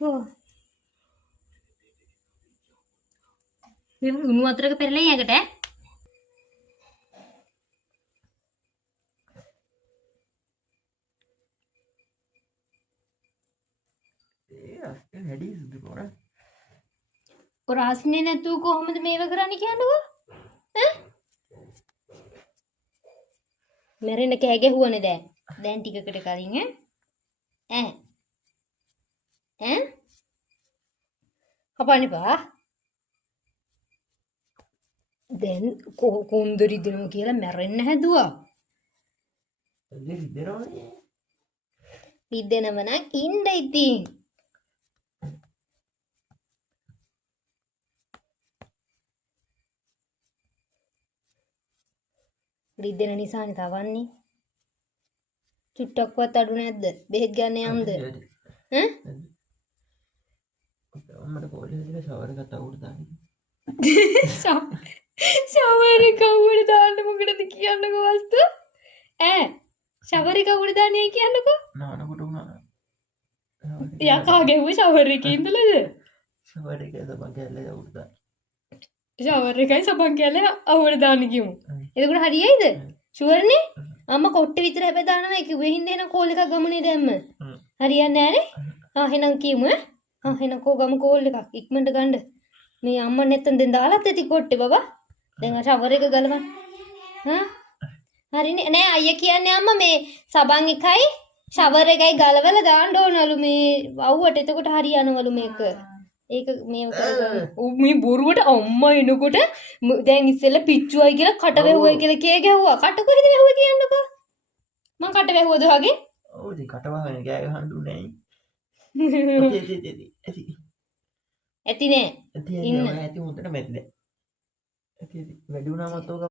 කො මේ උණු වතුරක පෙරලෙන් යකට ඈ හැඩි සුදු පොර ඔය රාසිනේ නැතුව කොහොමද මේව කරන්නේ කියන්නකෝ ඈ මැරෙන්න කෑ ගැහුවනේ දැන් ටිකකට කලින් ඈ කපන්නපා දැන් කොන්ද රිදෙනවා කියලා මැරෙන්න හැදුවා රිදෙනව නම් ඉන්න ඉතින් රිදෙන නිසානේ තවන්නේ චුට්ටක්වත් අඩු නැද්ද බෙහෙත් ගන්න යම්ද ඈ අම්මට කෝල් එකේ ෂවර් එකක් අවුල් දාන්න ෂවර් එක අවුල් දාන්න මොකටද කියන්නකෝ වස්තු ඈ ෂවර් එක අවුල් දාන්නේ කියන්නකෝ නානකොට උනා යකා ගෙව්ව ෂවර් එකේ ඉඳලාද ෂවර් එකේ සබන් කැල්ලේ අවුල් දාන්න ෂවර් එකයි සබන් කැල්ලේ අවුල් දාන්න කියමු එතකොට හරියයිද ෂුවර්නේ අම්මා කොට්ටේ විතර හැබැයි දානවා ඒක වෙහින්ද එන කෝල් එකක් ගමුනේ දැම්ම හරියන්නේ නැහනේ එහෙනම් කියමු එහෙනම් කෝ ගමු කෝල් එකක් ඉක්මනට ගන්න මේ අම්මා නැත්තම් දැන් දාලත් ඇති කොට්ටේ බබා දැන් ෂවර් එක ගලවන්න හරිනේ නෑ අයියා කියන්නේ අම්මා මේ සබන් එකයි ෂවර් එකයි ගලවලා දාන්න ඕනලු මේ වව්වට එතකොට හරියනවලු මේක ඒක මේව කරගන්න මේ බොරුවට අම්මා එනකොට දැන් ඉස්සෙල්ලා පිච්චුවයි කියලා කට වැහුවයි කියලා කෑ ගැහුවා කට කොහෙද වැහුවේ කියන්නකෝ මං කට වැහුවද වගේ ඔව් ඉතින් කට වහගෙන කෑ ගහන්න දුන්නේ නැහැ ඇති නෑ ඉන්න ඇති හොඳට මැරිද ඇති වැඩි වුණාමත් ඕක